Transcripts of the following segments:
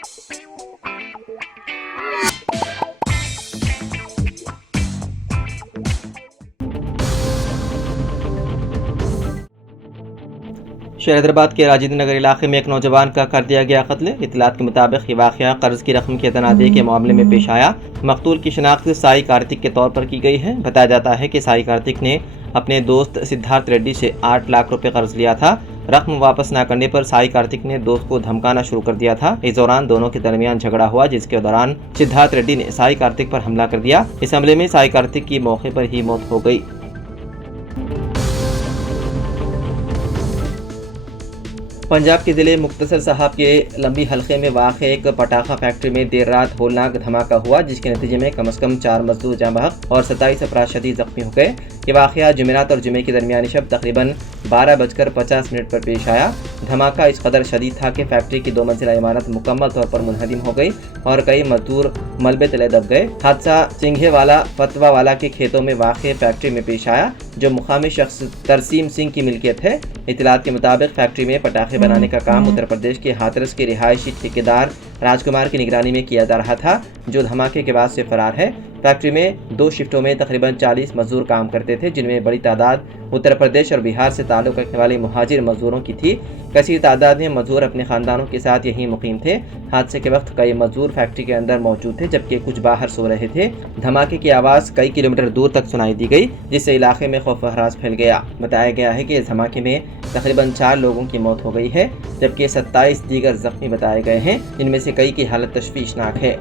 شہر حیدرآباد کے راجندر نگر علاقے میں ایک نوجوان کا کر دیا گیا قتل۔ اطلاعات کے مطابق یہ واقعہ قرض کی رقم کی تنازع کے معاملے میں پیش آیا۔ مقتول کی شناخت سائی کارتک کے طور پر کی گئی ہے۔ بتایا جاتا ہے کہ سائی کارتک نے اپنے دوست سدھارتھ ریڈی سے 8 لاکھ روپے قرض لیا تھا۔ رقم واپس نہ کرنے پر سائی کارتک نے دوست کو دھمکانا شروع کر دیا تھا۔ اس دوران دونوں کے درمیان جھگڑا ہوا، جس کے دوران سدھارتھ ریڈی نے سائی کارتک پر حملہ کر دیا۔ اس حملے میں سائی کارتک کی موقع پر ہی موت ہو گئی۔ پنجاب کے ضلع مختصر صاحب کے لمبی حلقے میں واقع ایک پٹاخہ فیکٹری میں دیر رات ہولناک دھماکہ ہوا، جس کے نتیجے میں کم از کم 4 مزدور جاں بحق اور 27 افراد شدید زخمی ہو گئے۔ یہ واقعہ جمعرات اور جمعے کی درمیانی شب تقریباً 12:50 پر پیش آیا۔ دھماکہ اس قدر شدید تھا کہ فیکٹری کی 2 منزلہ عمارت مکمل طور پر منہدم ہو گئی اور کئی مزدور ملبے تلے دب گئے۔ حادثہ سنگھے والا فتوا والا کے کھیتوں میں واقع فیکٹری میں پیش آیا، جو مقامی شخص ترسیم سنگھ کی ملکیت ہے۔ اطلاعات کے مطابق فیکٹری میں پٹاخے بنانے کا کام اتر پردیش کے ہاتھرس کے رہائشی ٹھیکیدار راج کمار کی نگرانی میں کیا جا رہا تھا، جو دھماکے کے بعد سے فرار ہے۔ فیکٹری میں 2 شفٹوں میں تقریباً 40 مزدور کام کرتے تھے، جن میں بڑی تعداد اتر پردیش اور بہار سے تعلق رکھنے والے مہاجر مزدوروں کی تھی۔ کثیر تعداد میں مزدور اپنے خاندانوں کے ساتھ یہیں مقیم تھے۔ حادثے کے وقت کئی مزدور فیکٹری کے اندر موجود تھے، جبکہ کچھ باہر سو رہے تھے۔ دھماکے کی آواز کئی کلومیٹر دور تک سنائی دی گئی، جس سے علاقے میں خوف و ہراس پھیل گیا۔ بتایا گیا ہے کہ اس دھماکے میں تقریباً 4 لوگوں کی موت ہو گئی ہے، جبکہ 27 دیگر زخمی بتائے گئے ہیں، جن میں سے کئی کی حالت تشویشناک ہے۔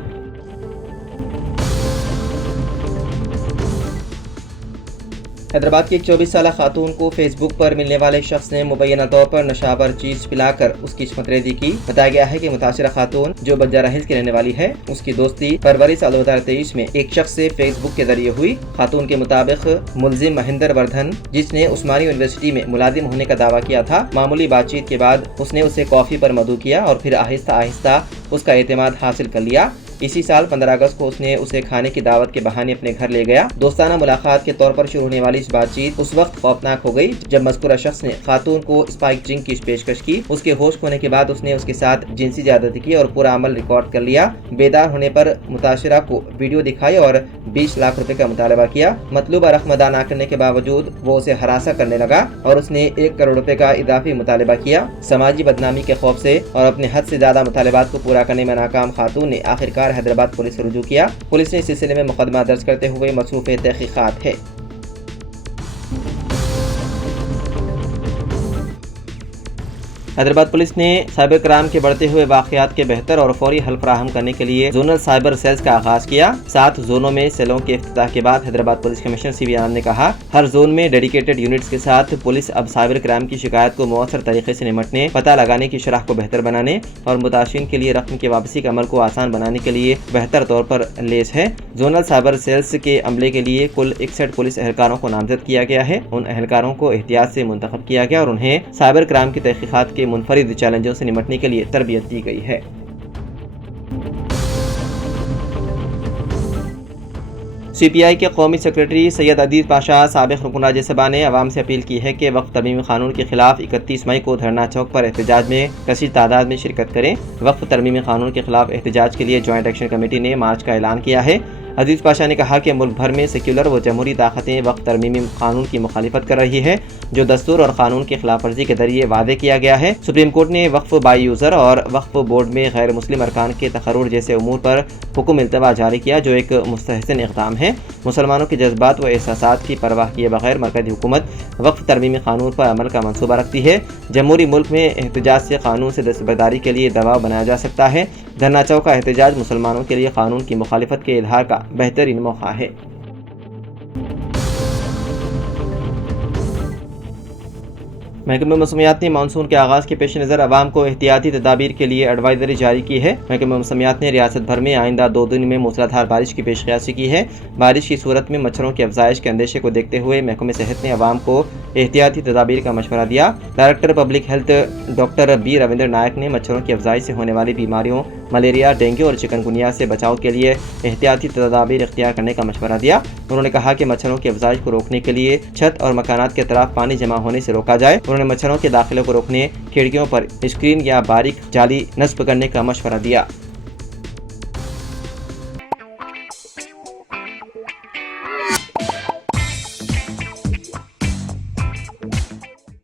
حیدرآباد کی ایک 24 سالہ خاتون کو فیس بک پر ملنے والے شخص نے مبینہ طور پر نشہور چیز پلا کر اس کی عصمت ریزی کی۔ بتایا گیا ہے کہ متاثرہ خاتون، جو بنجارہ ہلز کی رہنے والی ہے، اس کی دوستی فروری سال 2023 میں ایک شخص سے فیس بک کے ذریعے ہوئی۔ خاتون کے مطابق ملزم مہندر وردھن، جس نے عثمانی یونیورسٹی میں ملازم ہونے کا دعویٰ کیا تھا، معمولی بات چیت کے بعد اس نے اسے کافی پر مدعو کیا اور پھر آہستہ آہستہ اس کا اعتماد حاصل کر لیا۔ اسی سال 15 اگست کو اس نے اسے کھانے کی دعوت کے بہانے اپنے گھر لے گیا۔ دوستانہ ملاقات کے طور پر شروع ہونے والی اس بات چیت اس وقت خوفناک ہو گئی جب مذکورہ شخص نے خاتون کو اسپائک ڈرنک کی پیشکش کی۔ اس کے ہوش کھونے کے بعد اس نے اس کے ساتھ جنسی زیادتی کی اور پورا عمل ریکارڈ کر لیا۔ بیدار ہونے پر متاثرہ کو ویڈیو دکھائی اور 20 لاکھ روپے کا مطالبہ کیا۔ مطلوبہ رقم ادا نہ کرنے کے باوجود وہ اسے ہراساں کرنے لگا اور اس نے 1 کروڑ روپے کا اضافی مطالبہ کیا۔ سماجی بدنامی کے خوف سے اور اپنے حد سے زیادہ مطالبات کو پورا کرنے میں ناکام خاتون نے آخرکار حیدرآباد پولیس سے رجوع کیا۔ پولیس نے اس سلسلے میں مقدمہ درج کرتے ہوئے مصروف تحقیقات ہے۔ حیدرآباد پولیس نے سائبر کرائم کے بڑھتے ہوئے واقعات کے بہتر اور فوری حل فراہم کرنے کے لیے زونل سائبر سیلز کا آغاز کیا۔ 7 زونوں میں سیلوں کے افتتاح کے بعد حیدرآباد پولیس کمشنر سی وی آنند نے کہا، ہر زون میں ڈیڈیکیٹڈ یونٹس کے ساتھ پولیس اب سائبر کرائم کی شکایت کو مؤثر طریقے سے نمٹنے، پتہ لگانے کی شرح کو بہتر بنانے اور متاثرین کے لیے رقم کی واپسی کے عمل کو آسان بنانے کے لیے بہتر طور پر لیس ہے۔ زونل سائبر سیلز کے عملے کے لیے کل 61 پولیس اہلکاروں کو نامزد کیا گیا ہے۔ ان اہلکاروں کو احتیاط سے منتخب کیا گیا اور انہیں سائبر کرائم کی تحقیقات کے منفرد چیلنجوں سے نمٹنے کے لیے تربیت دی گئی ہے۔ سی پی آئی کے قومی سیکریٹری سید عدیل پاشا سابق رکن راجیہ سبھا نے عوام سے اپیل کی ہے کہ وقف ترمیمی قانون کے خلاف 31 مئی کو دھرنا چوک پر احتجاج میں کثیر تعداد میں شرکت کریں۔ وقف ترمیمی قانون کے خلاف احتجاج کے لیے جوائنٹ ایکشن کمیٹی نے مارچ کا اعلان کیا ہے۔ عزیز پاشا نے کہا کہ ملک بھر میں سیکولر و جمہوری طاقتیں وقف ترمیمی قانون کی مخالفت کر رہی ہے، جو دستور اور قانون کی خلاف ورزی کے ذریعے وعدے کیا گیا ہے۔ سپریم کورٹ نے وقف بائی یوزر اور وقف بورڈ میں غیر مسلم ارکان کے تقرر جیسے امور پر حکم التوا جاری کیا، جو ایک مستحسن اقدام ہے۔ مسلمانوں کے جذبات و احساسات کی پرواہ کیے بغیر مرکزی حکومت وقف ترمیمی قانون پر عمل کا منصوبہ رکھتی ہے۔ جمہوری ملک میں احتجاج سے قانون سے دستبرداری کے لیے دباؤ بنایا جا سکتا ہے۔ دھرنا چوک کا احتجاج مسلمانوں کے لیے قانون کی مخالفت کے اظہار کا بہترین موقع ہے۔ محکمہ موسمیات نے مانسون کے آغاز کے پیش نظر عوام کو احتیاطی تدابیر کے لیے ایڈوائزری جاری کی ہے۔ محکمہ موسمیات نے ریاست بھر میں آئندہ 2 دن میں موسلادھار بارش کی پیش قیاسی کی ہے۔ بارش کی صورت میں مچھروں کی افزائش کے اندیشے کو دیکھتے ہوئے محکمہ صحت نے عوام کو احتیاطی تدابیر کا مشورہ دیا۔ Director public health doctor B Ravinder Naik نے مچھروں کی افزائش سے ہونے والی بیماریوں ملیریا، ڈینگو اور چکن گنیا سے بچاؤ کے لیے احتیاطی تدابیر اختیار کرنے کا مشورہ دیا۔ انہوں نے کہا کہ مچھروں کی افزائش کو روکنے کے لیے چھت اور مکانات کے اطراف پانی جمع ہونے سے روکا جائے۔ انہوں نے مچھروں کے داخلے کو روکنے کھڑکیوں پر اسکرین یا باریک جالی نصب کرنے کا مشورہ دیا۔